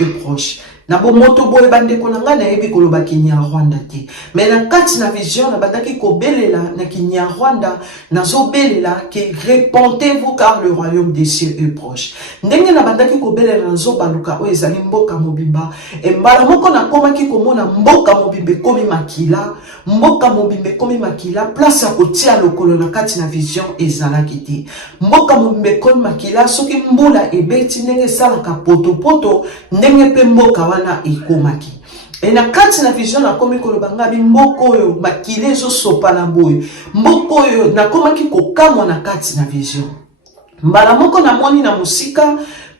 est proche. Na bo moto boye bande konanga na yebi koloba Kinyarwanda te. Mais na kati na vision na bandaki ko belela na Kinyarwanda na zo belela que répentez-vous car le royaume des cieux est proche. Ndenge na bandaki ko belela na zo baluka o ezali mboka mobimba e mbala moko na koma ki komona mboka mobimbe komi makila, mboka mobimbe komi makila place ya kotia lokolo na kati na vision ezalaki te. Mboka mobimbe komi makila soki mbula ebeti ndenge salaka poto ndenge pe mboka wana ekomaki. E na kati na vision na komi koloba ngabi mboka oyo makile zo sopa na boye. Mboka oyo na komaki kokamwa na kati na vision. Mbala moko na moni na musika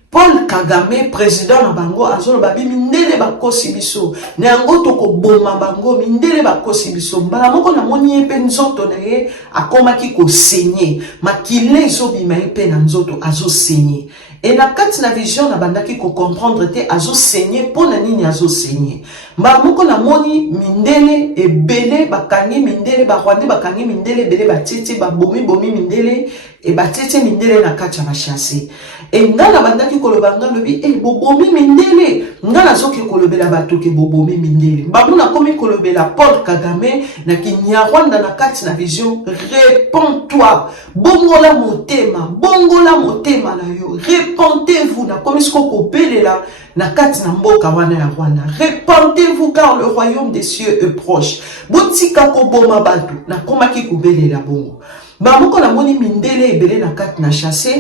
Paul Kagame, président na bango, azolo babi mindele bakosi biso. Ne yango toko boma bango, mindele bakosi biso. Mbala moko na moni epe nzoto na ye, akomaki ko senye. Makile zo bima epe na nzoto, azo senye. Et na kati na vision na bandaki ko comprendre te, azo senye, pona nini azo senye. Mbala moko na moni mindele, ebele, bakangi mindele, barwande bakangi mindele, ebele batete, babomi mindele, e batete mindele na kati ya bachase. E ngana bandaki koloba ngalobi e bobomi mindele ngana zoki kolobela batoke bobomi mindele babuna komi kolobela Paul Kagame na Kinyarwanda na kati na vision réponds-toi bongola motema na yo répentez-vous na komi sko kobelela na kati na mboka wana ya Rwanda répentez-vous car le royaume des cieux est proche botika ko boma bato na komaki kobelela bongo Bamoko na moni mindele ebele na kati na chasse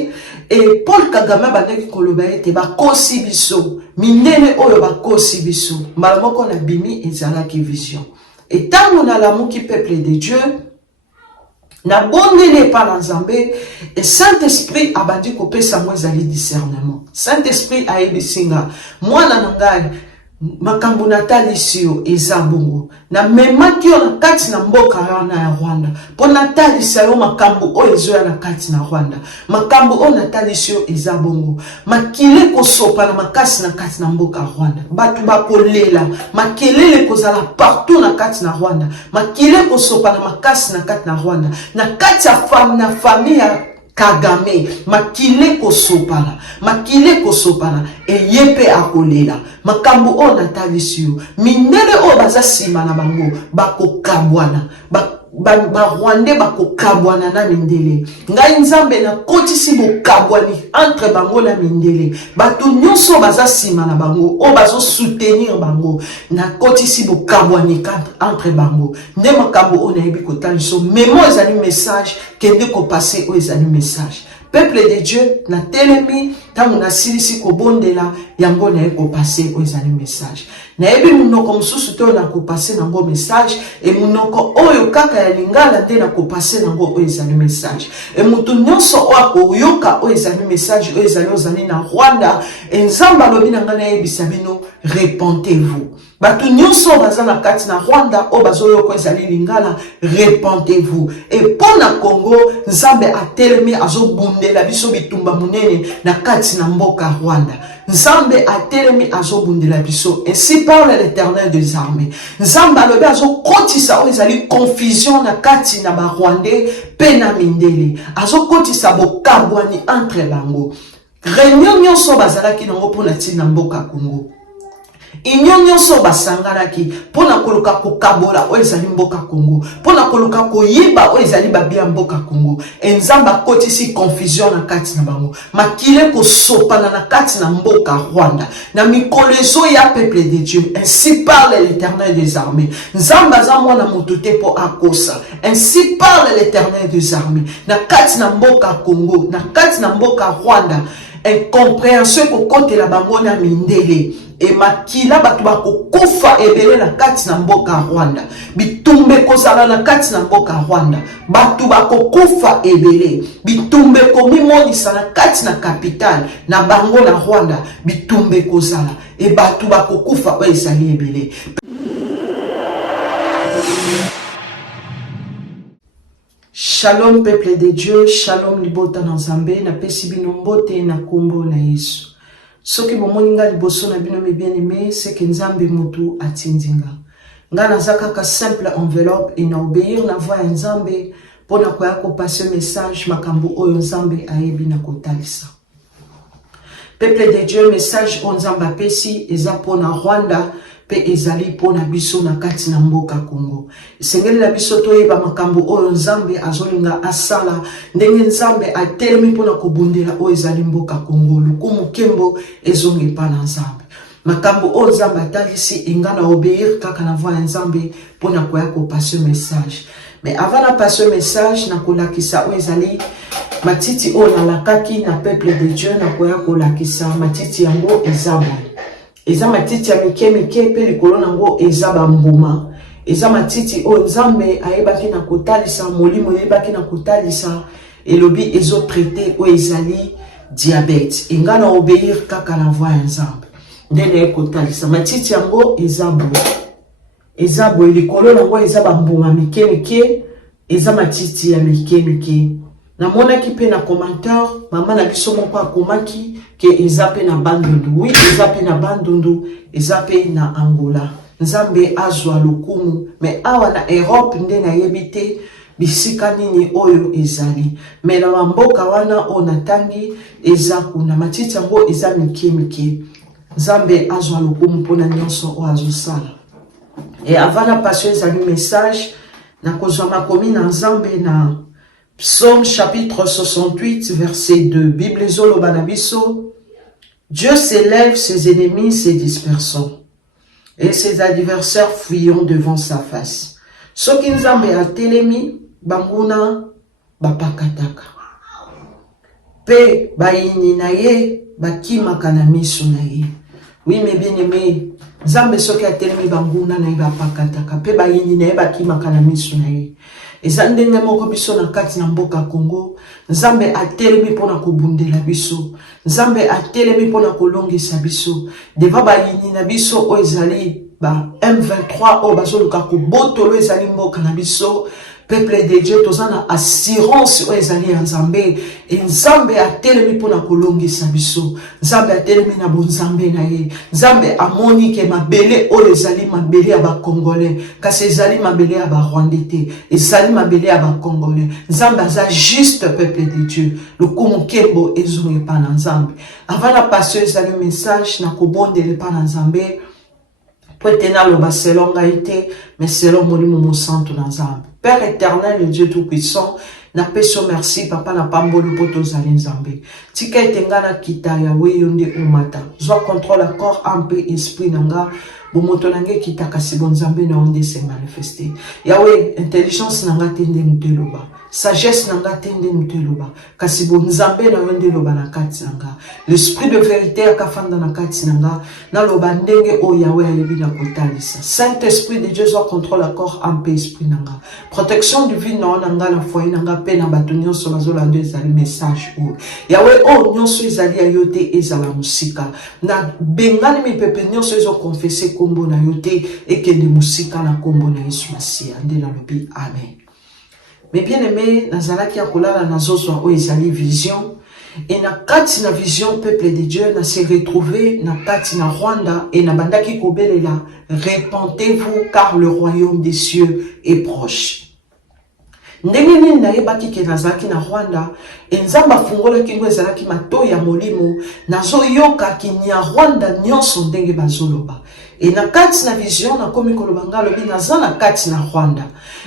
et Paul Kagame bandaki koloba ete bakosi biso mindele oyo bakosi biso bamoko na bimi ezalaki vision et tango na lamuki peuple de Dieu na bondele pa na Nzambe et Saint-Esprit abandi kopesa mo ezali discernement Saint-Esprit ayebisinga mwana na ngai makambo natalisio eza bongo na memaki yo na kati na mboka wana ya Rwanda po natalisa yo makambo oyo ezoya na kati na Rwanda makambo oyo natalisio eza bongo makile kosopa na makasi na kati na mboka Rwanda batu bakolela makelele kozala partout na kati na Rwanda makile kosopa na makasi na kati na Rwanda na kati ya famille ya Kagame makile kosopana e yepe akolela makambo o natalisio mindele o baza sima na bango bakokabwana Rwanda bakokabwana na mindele ngai Nzambe na kotisi bokabwani entre bango na mindele batu nyonso baza sima na bango o bazo soutenir bango na kotisi bokabwani entre bango nde makambo o na yebi kotaliso memo ezali message kende ko passer o ezali message peuple de Dieu na telemi tangu na silisi ko bondela yango na eko passer o ezali message na yebi munoko mususu to na ko passer nango message e munoko oyo kaka ya lingala te na ko passer nango o ezali message e mutu nyonso o akoyoka o ezali message o ezali na Rwanda e Nzamba lobi na ngana yebisa bino répentez-vous batu nyonso baza na kati na Rwanda o bazoyoka ezali lingala répentez-vous et pour na Congo Nzambe atelemi azobundela biso bitumba munene na kati na mboka Rwanda Nzambe atelemi azobundela biso ainsi parle l'Éternel des armées Nzambe alobi azokotisa o ezali confusion na kati na ba Rwandais pe na mindele azokotisa bokabwani entre bango réunion nyonso bazalaki nango pona tina mboka Congo Inyo nyonso basanganaki pona koluka kokabola o ezali mboka Congo pona koluka koyiba o ezali babia mboka Congo Nzamba kotisi confusion na kati na bango makile kosopana na kati na mboka Rwanda na mikolezo ya peuple de Dieu ainsi parle l'Éternel des armées Nzamba za mwana mutu te po akosa ainsi parle l'Éternel des armées na kati na mboka Congo na kati na mboka Rwanda incompréhension kokote la bango na mindele e makila batu bakokufa ebele na kati na mboka Rwanda bitumbe kozala na kati na mboka Rwanda batu bakokufa ebele bitumbe komimonisa na kati na capitale na bango na Rwanda bitumbe kozala e batu bakokufa o ezali ebele Shalom peuple de Dieu, shalom libota na Nzambe na pesi bino mbote na kombo na Yesu. Soki bomoninga liboso na bino bien-aimé, c'est que Nzambe mutu atindinga. Nga nazaka ka simple enveloppe et na obéir na voix ya Nzambe pona koya ko passer message makambo oyo Nzambe ayebi na kotalisa. Peuple de Dieu, message onzamba pesi, eza pona Rwanda, pe ezali pona biso na kati na mboka Congo. Sengeli na biso toyeba makambo oyo nzambe azolinga asala, ndenge nzambe atelemi pona kobundela oyo ezali mboka Congo. Lukumu kembo ezongi pa na nzambe. Makambo oyo nzambe atalisi engana obéir kaka na voix ya nzambe pona koya kopase message. Mais avant na passer message na kolakisa oyo ezali matiti oyo nalakaki na peuple de Dieu na koya kolakisa matiti yango ezabo. Eza matiti ya mike mike pe likolo nango eza bambuma. Eza matiti oyo nzambe ayebaki na kotalisa molimo ayebaki na kotalisa elobi ezo traité oyo ezali diabète. Engana obéir kaka na voix ya nzambe. Ndene kotalisa matiti yango ezabo. Ezabo likolo nango eza bambuma mike mike, eza matiti ya mike mike. Na mona ki pe na commentaire, mama na biso moko akomaki ke eza pe na bandundu. Oui, eza pe na bandundu, eza pe na Angola. Nzambe azwa lokumu, mais awa na Europe nde na yebite bisika nini oyo ezali. Mais na mboka wana onatangi eza kuna matiti yango eza mike mike. Nzambe azwa lokumu pona nyonso o azosala. Et avant la passion ezali message, na kozwa makomi na nzambe na Psaume chapitre 68, verset 2. Bible zoloba na biso. Dieu s'élève, ses ennemis se dispersent, et ses adversaires fuyant devant sa face. Soki nzambe atelemi, banguna bapakataka. Pe bayini na ye, bakimaka na miso na ye. Oui, mais bien aimé, nzambe soki atelemi banguna na ye bapakataka. Pe bayini na ye, bakimaka na miso na ye. Eza ndenge moko biso na kati na mboka Congo, nzambe atelemi pona kobundela biso, nzambe atelemi pona kolongisa biso, deva bayini na biso o ezali ba M23 o bazoluka kobotolo ezali mboka na biso. Peuple de Dieu, tozana assurance o ezali ya nzambe, e nzambe atelemi pona kolongisa biso, nzambe atelemi na bonzambe na ye, nzambe amoni ke mabele o ezali mabele ya ba Congolais, kasi ezali mabele ya ba Rwandais te, ezali mabele ya ba Congolais. Nzambe aza juste peuple de Dieu, lokumu kembo ezongi pa na nzambe. Avant la passion ezali message na kobondele pa na nzambe, Poetena loba selon gaïté, mais selon molimo mo santo na nzambe. Père éternel et Dieu tout-puissant, na peso merci papa na pambolo poto zali nzambe. Tika etengana kita ya we yonde umata. Zwa contrôle accord ampe esprit nanga. Bomoto nange kita kasi bon nzambe na onde se manifester. Yahweh, intelligence nanga tende mteloba. Sagesse nanga tende mteloba. Kasi bon nzambe na onde loba na kati nanga. L'esprit de vérité akafanda na kati nanga. Na loba ndenge o Yahweh ayebi na kotalisa. Saint-Esprit de Dieu soit contrôle accord ampe esprit nanga. Protection divine na nanga na foyer nanga pe na bato nyonso bazolanda ezali message o. Yahweh o nyonso ezali ayote ezala musika. Na bengani mipepe nyonso ezo confesser kombo na yote ekende musika na kombo na Yesu Masia. Nde na lobi amen. Mais bien aimé, nazalaki ya kolala na zozwa o ezali vision. Et na kati na vision peuple de Dieu na se retrouver na kati na Rwanda et na bandaki kobelela repentez-vous car le royaume des cieux est proche. Ndenge nini na yebaki ke nazalaki na Rwanda e nzamba fungola kingo ezalaki mato ya molimo nazo yoka kinya Rwanda nyonso ndenge bazoloba. E na kati na vision na komi koloba nga lobi naza na kati na Rwanda.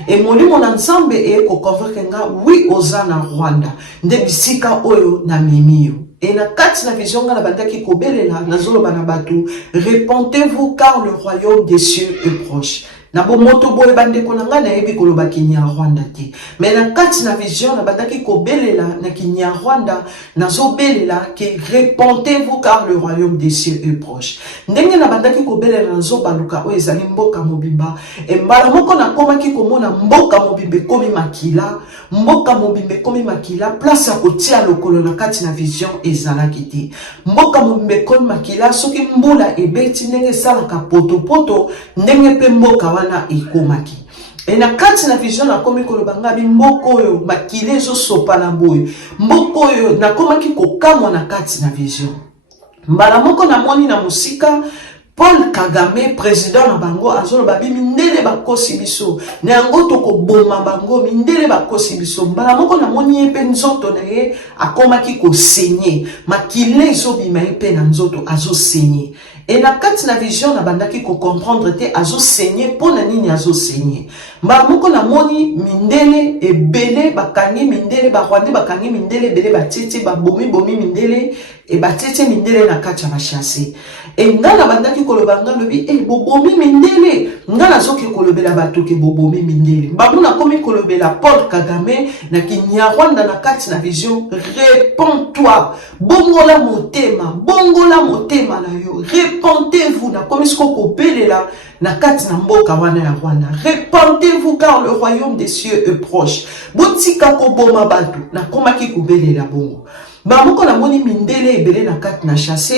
E molimo na nzambe e ko convaincre nga oui oza na Rwanda. Nde bisika oyo na mimio. Et na kati na vision nga na bandaki kobelela nazoloba na batu repentez-vous car le royaume des cieux est proche. Na bomoto boye bandeko na nga na yebi koloba kinya Rwanda te. Mais na kati na vision na bandaki kobelela na kinya Rwanda nazo belela ke repentez-vous car le royaume des cieux est proche. Ndenge na bandaki kobelela nazo baluka o ezali mboka mobimba. E mbala moko na komaki komona mboka mobimbe komi makila. Mboka mobimbe komi makila place ya kotia lokolo na kati na vision ezalaki te. Mboka mobimbe komi makila soki mbula ebeti ndenge salaka poto poto ndenge pe mboka wana ekomaki. E na kati na vision na komi koloba nga bi mboko oyo makile ezo sopa na boyo. Mboko oyo na komaki kokamwa na kati na vision. Mbala moko na moni na musika Paul Kagame, président na bango, azolo babi mindele bakosi biso. Ne yango toko boma bango, mindele bakosi biso. Mbala moko na moni epe nzoto na ye, akomaki ko senye. Makile iso bima epe na nzoto, azo senye. Et na kati na vision na bandaki ko comprendre te, azo senye, pona nini azo senye. Mbala moko na moni mindele, ebele, bakangi mindele, barwande bakangi mindele, ebele batete, babomi mindele, e batete mindele na kati ya bashase. E ngana bandaki kolobanga lobi, bobomi mindele. Ngana zoke kolobela batoke bobomi mindele. Mbamuna komi kolobela Paul Kagame, na Kinyarwanda na kati na vision, réponds-toi. Bongola motema na yo. Répentez-vous, na komi sko kobelela, na kati na mboka wana ya Rwanda. Répentez-vous car le royaume des cieux est proche. Botika koboma batu, na komaki kobelela bongo. Bamoko na moni mindele ebele na kati na chasse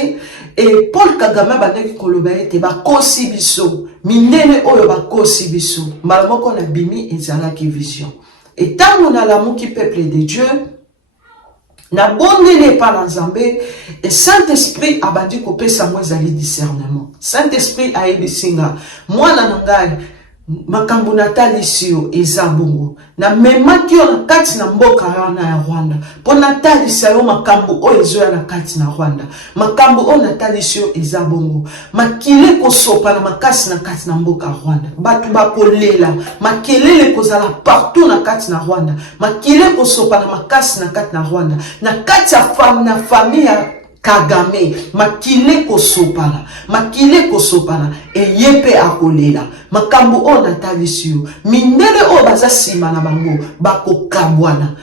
et Paul Kagame bandaki koloba ete bakosi biso mindele oyo bakosi biso bamoko na bimi ezalaki vision et tango na lamuki peuple de Dieu na bondele pa na Nzambe et Saint-Esprit abandi kopesa mo ezali discernement. Saint-Esprit ayebisinga mwana na ngai makambo natalisi yo eza bongo na memaki yo na kati na mboka wana ya Rwanda po natalisa yo makambo oyo ezoya na kati na Rwanda makambo oyo natalisi yo eza bongo makile kosopa na makasi na kati na mboka ya Rwanda batu bakolela makelele kozala partout na kati na Rwanda makile kosopa na makasi na kati na Rwanda na kati ya famille ya Kagame, makile kosopana, e yepe akolela, makambu o natalisi yo, mindele o baza sima na bango, bako kabwana,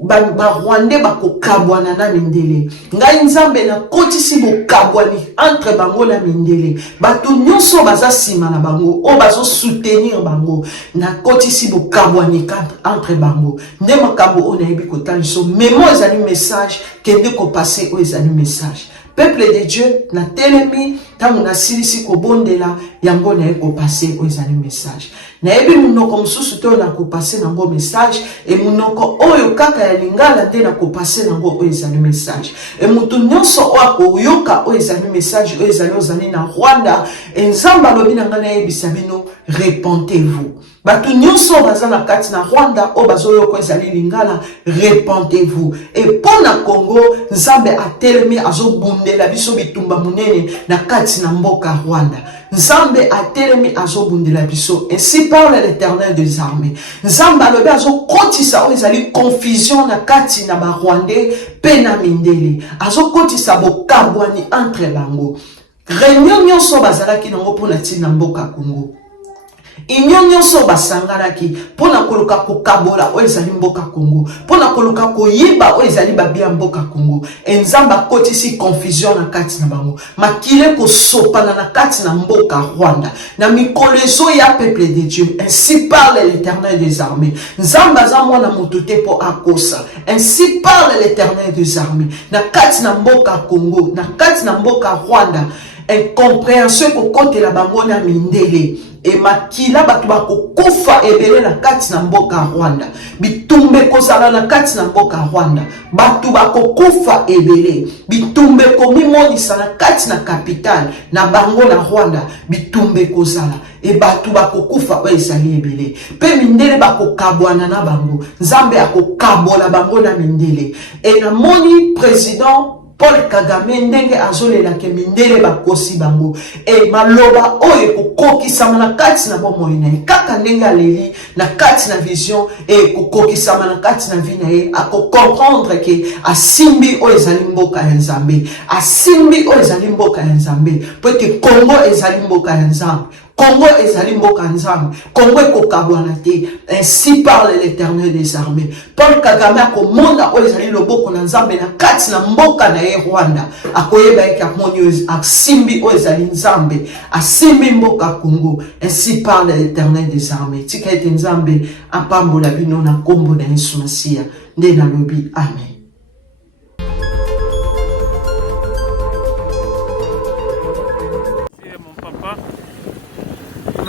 Rwandais bako kabwana na mindele, ngai Nzambe na kotisi bo kabwani, entre bango na mindele, batu nyonso baza sima na bango, o bazo soutenir bango, na kotisi bo kabwani entre bango, nde makambu o na yebi kotaliso, memo ezali message, kende ko passer o ezali message. Peuple de Dieu, na telemi, tangu na silisi ko bondela, yango na eko passer o ezali message. Na ebi munoko mususu to na ko passer nango message, e munoko oyo kaka ya lingala te na ko passer nango o ezali message. E mutu nyonso o ako yoka o ezali message, o ezali na Rwanda, e Nzamba lobi na ngana yebisa bino, répentez-vous. Batu nyonso baza na kati na Rwanda o bazoyo ko ezali lingala répentez-vous et pour na Congo Nzambe atelemi azobundela biso bitumba munene na kati na mboka Rwanda Nzambe atelemi azobundela biso ainsi parle l'Éternel des armées Nzambe alobi azokotisa o ezali confusion na kati na ba Rwandais pe na mindele azokotisa bokabwani entre bango réunion nyonso bazalaki nango pona tina mboka Congo Inyonyo so basanganaki pona koluka kokabola o ezali mboka Congo pona koluka koyiba o ezali babia mboka Congo enzamba kotisi confusion na kati na bango makile kosopana na kati na mboka Rwanda na mikolezo ya peuple de Dieu ainsi parle l'Éternel des armées nzamba za mwana mutu te po akosa ainsi parle l'Éternel des armées na kati na mboka Congo na kati na mboka Rwanda incompréhension ko kote la bango na mindele e makila batu bako kufa ebele na kati na mboka Rwanda bitumbe kozala na kati na mboka Rwanda batu bako kufa ebele bitumbe komimonisa na kati na capital na bango na Rwanda bitumbe kozala e batu bako kufa o ezali ebele pe mindele bako kabwana na bango Nzambe akokabola bango na mindele e na moni président Paul Kagame ndenge azolela ke mindele bakosi bango e maloba oyo kokokisama na kati na bomoi na ye kaka ndenge aleli na kati na vision e kokokisama na kati na vie na ye ako comprendre ke asimbi oyo ezali mboka ya Nzambe asimbi oyo ezali mboka ya Nzambe po ete Congo ezali mboka ya Nzambe Congo ezali mboka Nzambe Congo ekokabwana te ainsi parle l'Éternel des armées Paul Kagame akomonda oyo ezali loboko na Nzambe na kati na mboka na ye Rwanda akoyeba eke amoni asimbi oyo ezali Nzambe asimbi mboka Congo ainsi parle l'Éternel des armées tika ete Nzambe apambola bino na kombo na Yesu Masiya nde nalobi amen.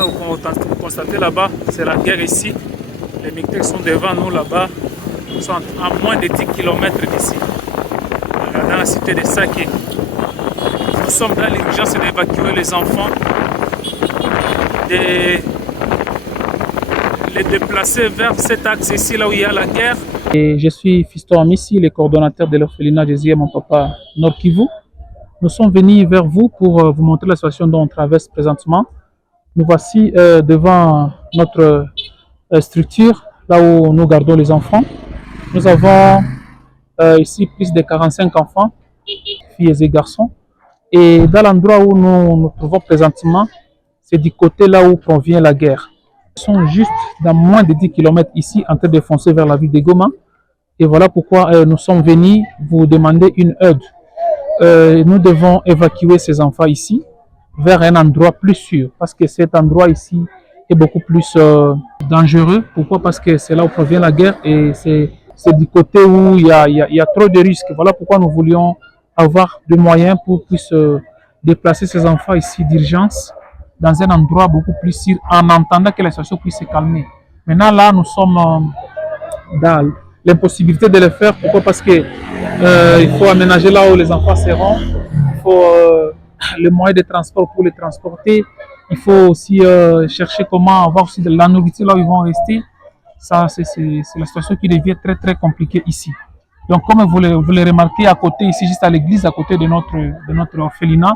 Vous constatez là-bas, c'est la guerre ici. Les militaires sont devant nous là-bas. Ils sont à moins de 10 km d'ici. Dans la cité de Sake. Ils sont nous sommes dans l'urgence d'évacuer les enfants, de les déplacer vers cet axe ici, là où il y a la guerre. Et je suis Fiston Amissi, le coordonnateur de l'orphelinat Jésus et mon papa Nord Kivu. Nous sommes venus vers vous pour vous montrer la situation dont on traverse présentement. Nous voici devant notre structure, là où nous gardons les enfants. Nous avons ici plus de 45 enfants, filles et garçons. Et dans l'endroit où nous trouvons présentement, c'est du côté là où provient la guerre. Ils sont juste dans moins de 10 km ici, en train de foncer vers la ville de Goma. Et voilà pourquoi nous sommes venus vous demander une aide. Nous devons évacuer ces enfants ici vers un endroit plus sûr, parce que cet endroit ici est beaucoup plus dangereux. Pourquoi? Parce que c'est là où provient la guerre et c'est du côté où il y a trop de risques. Voilà pourquoi nous voulions avoir des moyens pour puisse déplacer ces enfants ici d'urgence dans un endroit beaucoup plus sûr en attendant que la situation puisse se calmer. Maintenant là, nous sommes dans l'impossibilité de le faire. Pourquoi? Parce que il faut aménager là où les enfants seront. Il faut le moyen de transport pour les transporter. Il faut aussi chercher comment avoir aussi de la nourriture là où ils vont rester. Ça, c'est la situation qui devient très très compliquée ici. Donc, comme vous le remarquez à côté, ici, juste à l'église, à côté de notre orphelinat,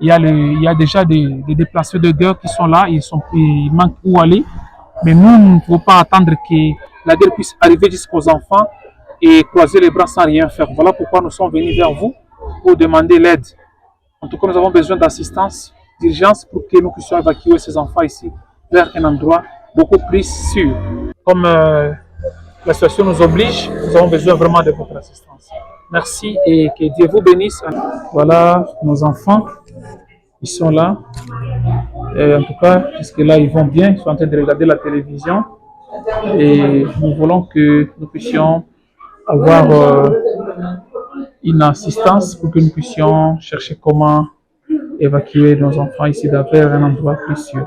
il y a déjà des déplacés de guerre qui sont là, ils manquent où aller. Mais nous ne pouvons pas attendre que la guerre puisse arriver jusqu'aux enfants et croiser les bras sans rien faire. Voilà pourquoi nous sommes venus vers vous pour demander l'aide. En tout cas, nous avons besoin d'assistance, d'urgence pour que nous puissions évacuer ces enfants ici vers un endroit beaucoup plus sûr. Comme la situation nous oblige, nous avons besoin vraiment de votre assistance. Merci et que Dieu vous bénisse. Voilà nos enfants, ils sont là. Et en tout cas, jusque-là, ils vont bien, ils sont en train de regarder la télévision. Et nous voulons que nous puissions avoir une assistance pour que nous puissions chercher comment évacuer nos enfants ici vers un endroit plus sûr.